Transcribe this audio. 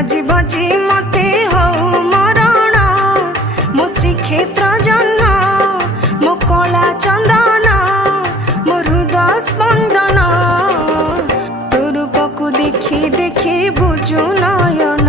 বাজি বাজি মতে হও মরণ মো শ্রীক্ষেত্র জন্ম মো কলা চন্দন মো হৃদয় স্পন্দন তোর রূপকু দেখি দেখি বুঝু নয়ন